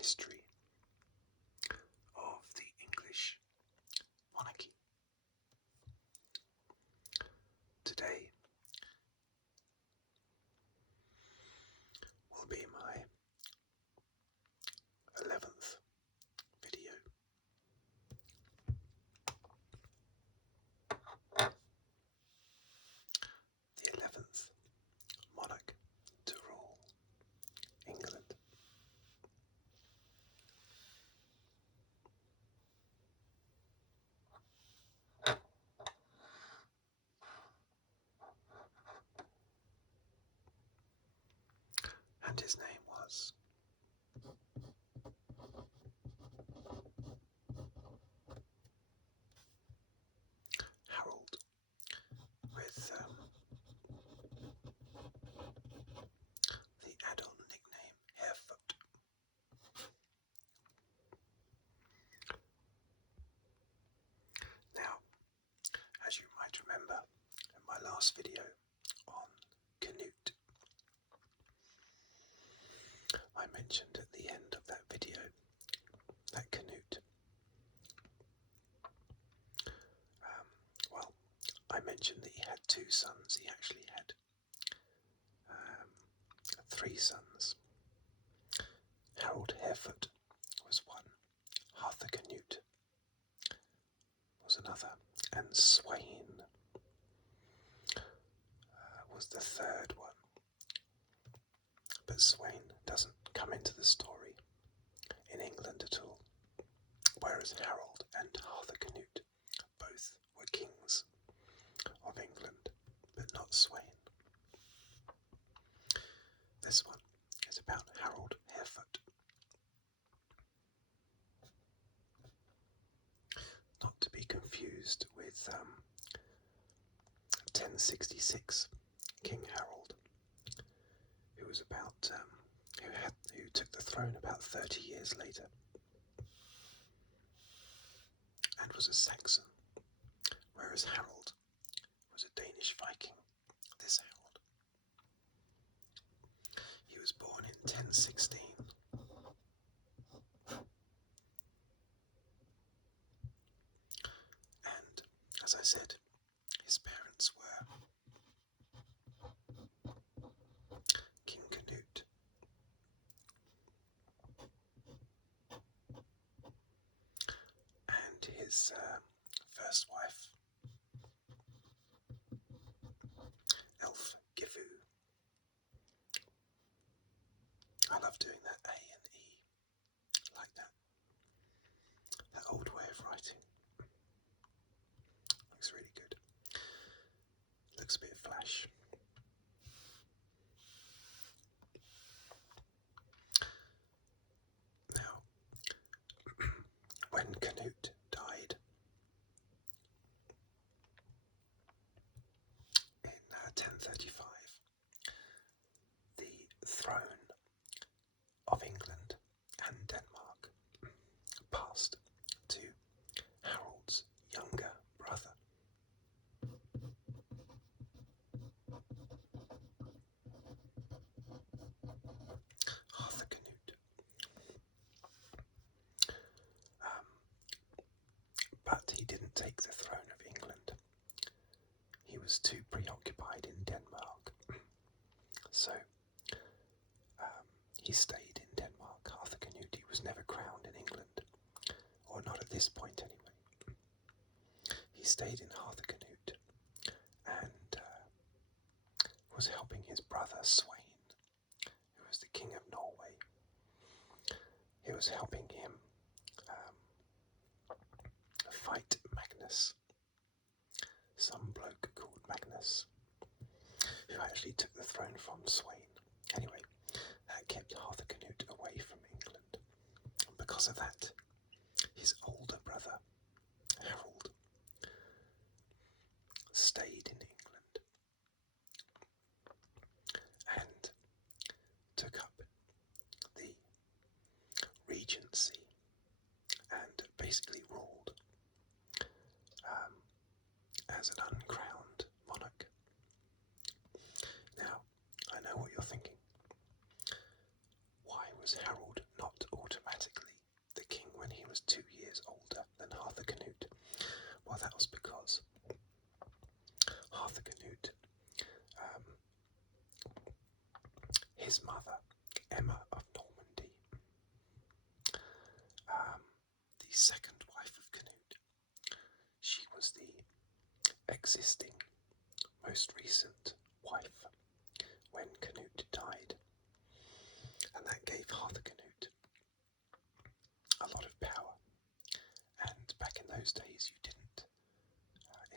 history of the English monarchy. Today will be my 11th video. The 11th monarch to rule England. And his name was Harold, with the add-on nickname Harefoot. Now, as you might remember in my last video on Canute, I mentioned at the end of that video that Canute, I mentioned that he had two sons. He actually had 3 sons. Harold Harefoot was one, Arthur Canute was another, and Sweyn was the third one. But Sweyn doesn't come into the story in England at all, whereas Harold and Arthur Canute both were kings of England, but not Sweyn. This one is about Harold Harefoot. Not to be confused with 1066 King Harold, who was about who took the throne about 30 years later, and was a Saxon, whereas Harold was a Danish Viking. This Harold, he was born in 1016. And as I said, his parents were King Canute and his first wife, Elf Gifu. I love doing that A and E, like that old way of writing. Looks really good. Looks a bit flash. Now, when Canute died in 1035, the throne of England and Denmark passed to Harold's younger brother. Arthur Canute. But he didn't take the throne of England. He was too preoccupied in Denmark. So he stayed in Denmark. Arthur Canute, he was never crowned in England, or not at this point anyway. He stayed in Arthur Canute and was helping his brother Sweyn, who was the king of Norway. He was helping him fight Magnus, some bloke called Magnus, who actually took the throne from Sweyn. Anyway, that kept Arthur Canute away from England. And because of that, his older brother, Harold, stayed in England and took up the regency and basically ruled as an uncrowned monarch. Now, I know what you're thinking. Why was Harold not automatically his mother, Emma of Normandy, the second wife of Canute. She was the existing, most recent wife when Canute died, and that gave Harthacnut a lot of power. And back in those days, you didn't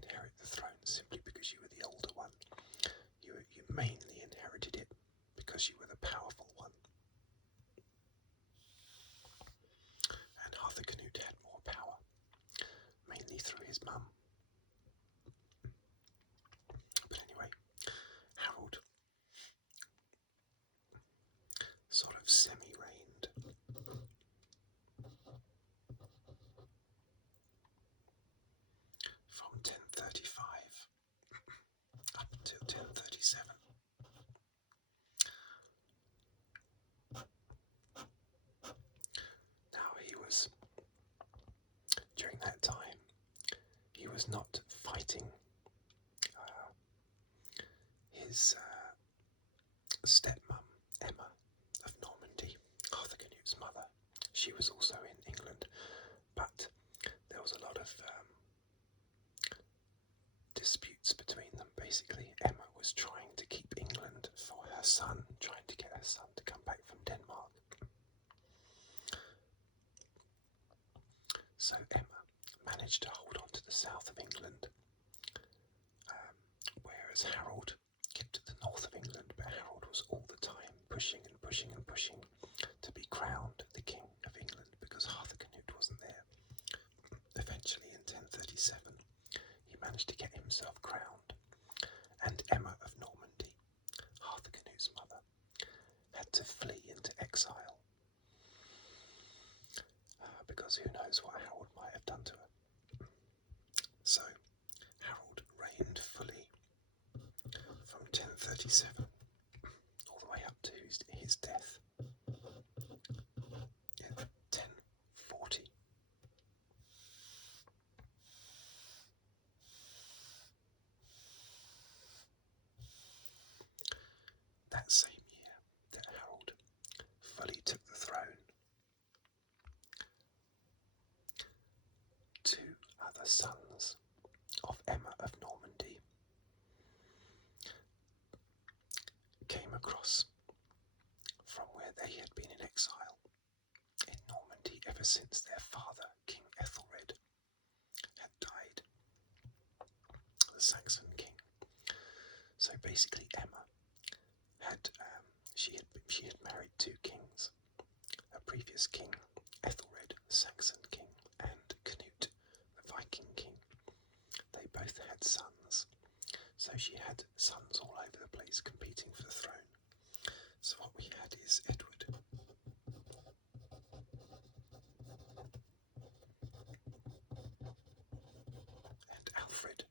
inherit the throne simply because you were the older one. You mainly inherited it because you were the powerful one. And Harthacnut had more power, mainly through his mum. But anyway, Harold sort of semi-reigned from 1035 up until 1037. Now during that time, he was not fighting his stepmom, Emma of Normandy, Harthacnut's mother. She was also in England, but there was a lot of disputes between them. Basically, Emma was trying to keep England for her son, trying to get her son to come back from Denmark. So Emma managed to hold on to the south of England, whereas Harold kept to the north of England, but Harold was all the time pushing and pushing and pushing to be crowned the King of England because Harthacnut wasn't there. Eventually, in 1037, he managed to get himself crowned, and Emma of Normandy, Harthacnut's mother, had to flee into exile because who knows what Harold might have done to her. So Harold reigned fully from 1037 all the way up to his death in 1040. That same year that Harold fully took the throne, two other sons of Emma of Normandy came across from where they had been in exile in Normandy ever since their father, King Ethelred, had died, the Saxon king. So basically, Emma had she had married two kings, a previous king, Ethelred, the Saxon king, and Canute, the Viking king. They both had sons, so she had sons all over the place competing for the throne. So what we had is Edward, and Alfred,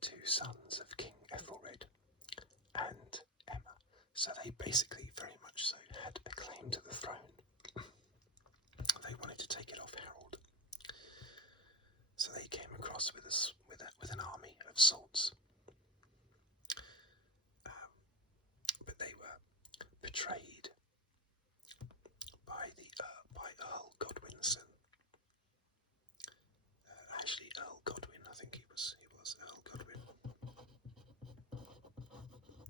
two sons of King Ethelred and Emma. So they basically very much so had a claim to the throne. They wanted to take it off Harold. So they came across with an army of sorts. But they were betrayed by Earl Godwinson. Actually, Earl Godwin, I think he was Earl Godwin,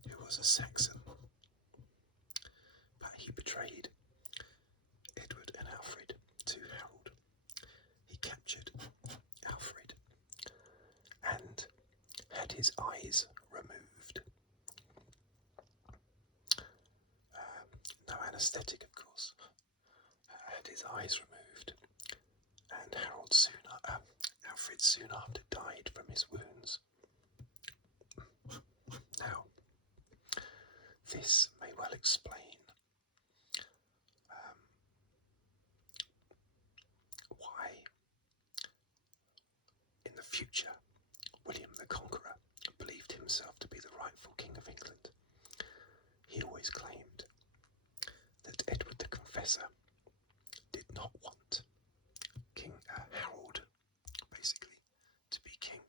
who was a Saxon. But he betrayed Edward and Alfred to Harold. He captured Alfred and had his eyes removed. No anaesthetic, of course. Had his eyes removed, and Alfred soon after died from his wounds. Now, this may well explain why, in the future, William the Conqueror believed himself to be the rightful King of England. He always claimed that Edward the Confessor did not want King Harold, basically, to be king.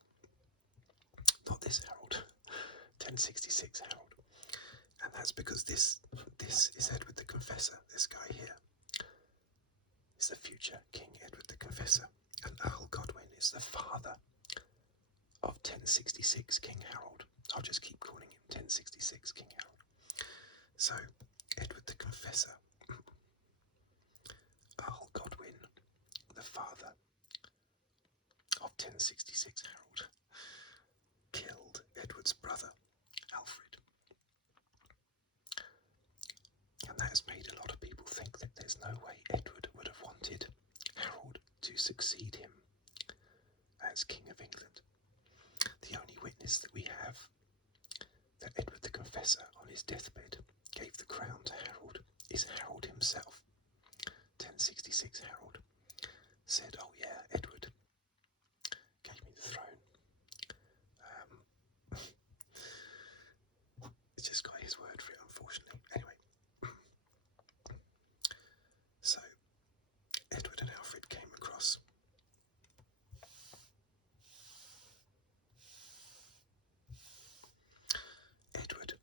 Not this Harold, 1066 Harold. is Edward the Confessor. This guy here is the future King Edward the Confessor, and Earl Godwin is the father of 1066 King Harold. I'll just keep calling him 1066 King Harold. So, Edward the Confessor, Earl Godwin, the father of 1066 Harold, killed Edward's brother, Alfred. And that has made a lot of people think that there's no way Edward would have wanted Harold to succeed him as King of England. The only witness that we have that Edward the Confessor on his deathbed gave the crown to Harold is Harold himself. 1066 Harold said, "Oh yeah, Edward gave me the throne." It's just got his word for it, unfortunately. Anyway, so Edward and Alfred came across. Edward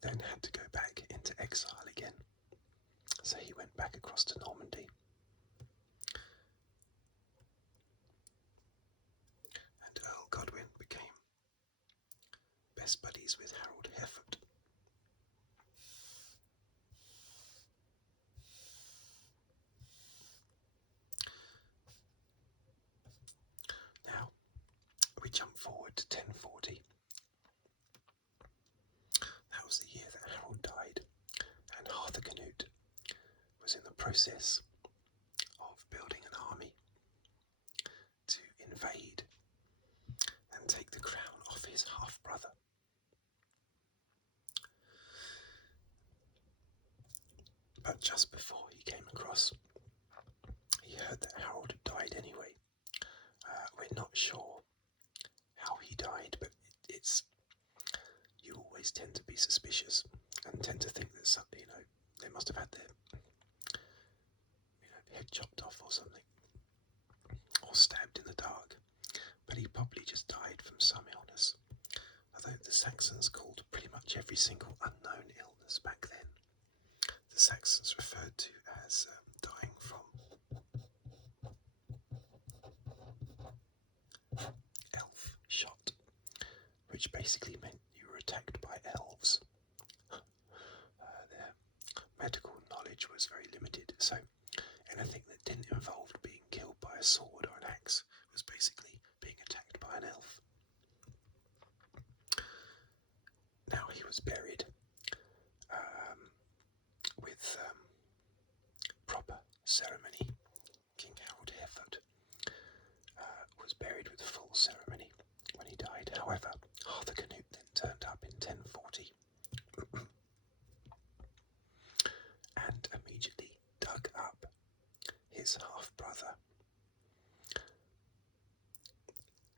then had to go back into exile again, so he went back across to Normandy. And Earl Godwin became best buddies with Harold Harefoot. Now, we jump forward to 1040. That was the year that Harold died, and Arthur Canute was in the process of building an army to invade and take the crown off his half-brother. But just before he came across, he heard that Harold had died anyway. We're not sure how he died, but you always tend to be suspicious and tend to think that they must have had their head chopped off or something, or stabbed in the dark. But he probably just died from some illness. Although the Saxons called pretty much every single unknown illness back then, the Saxons referred to as dying from elf shot, which basically meant you were attacked by elves. Their medical knowledge was very limited, so anything that didn't involve being killed by a sword or an axe was basically being attacked by an elf. Now he was buried with proper ceremony. King Harold Harefoot was buried with full ceremony when he died. However, Arthur Canute then turned up in 1040 and immediately dug up his half-brother.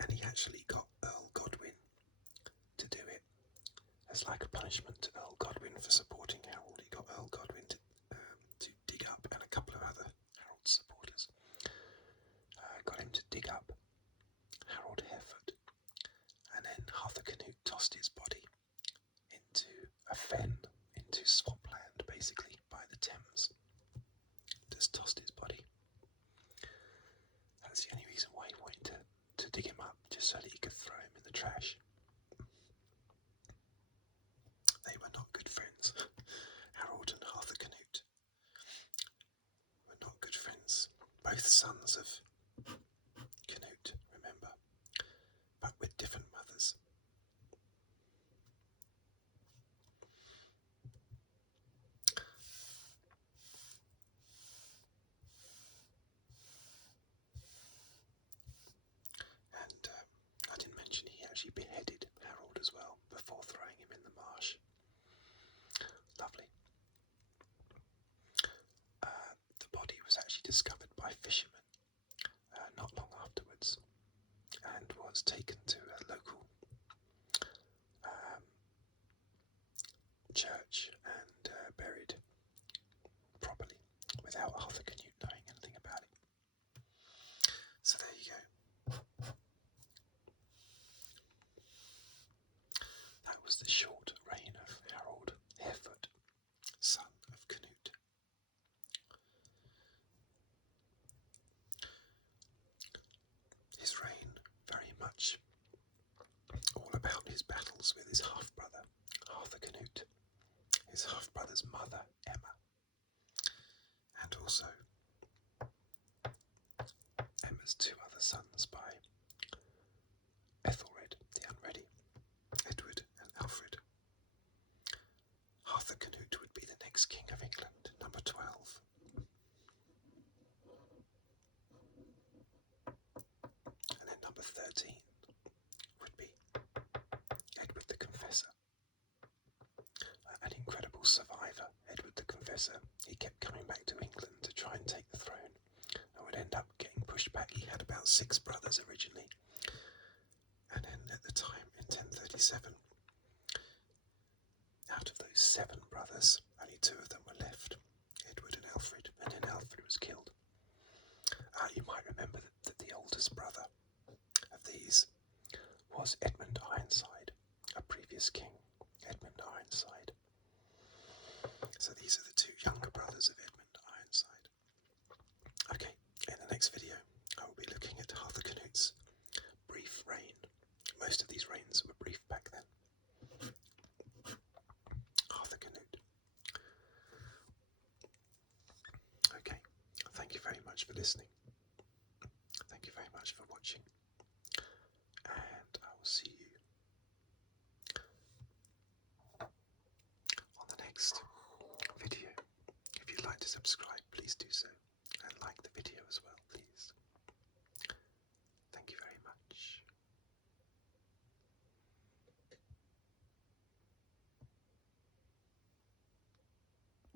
And he actually got Earl Godwin to do it. As like a punishment to Earl Godwin for supporting Harold, he got Earl Godwin to dig up, and a couple of other Harold supporters got him to dig up Harold Harefoot, and then Arthur Canute tossed his body into a fen, into swampland, basically, by the Thames. Just tossed his body. That's the only reason why he wanted to dig him up, just so that he could throw him in the trash. They were not good friends. Harold and Arthur Canute were not good friends. Both sons of Canute, remember, but with different mothers. And I didn't mention he actually beheaded Harold as well before throwing him in the marsh. Lovely. The body was actually discovered by fishermen battles with his half-brother, Arthur Canute, his half-brother's mother, Emma, and also Emma's two other sons by Ethelred the Unready, Edward and Alfred. Arthur Canute would be the next king of England, number 12. And then number 13 would be Edward the Confessor. An incredible survivor, Edward the Confessor. He kept coming back to England to try and take the throne, and would end up getting pushed back. He had about 6 brothers originally, and then at the time, in 1037, out of those 7 brothers, only 2 of them were left, Edward and Alfred, and then Alfred was killed. You might remember that the oldest brother of these was Edmund Ironside, a previous king, Edmund Ironside. So these are the 2 younger brothers of Edmund Ironside. Okay, in the next video I will be looking at Arthur Canute's brief reign. Most of these reigns were brief back then. Arthur Canute. Okay, thank you very much for listening. Thank you very much for watching. And I will see you on the next video. If you'd like to subscribe, please do so. And like the video as well, please.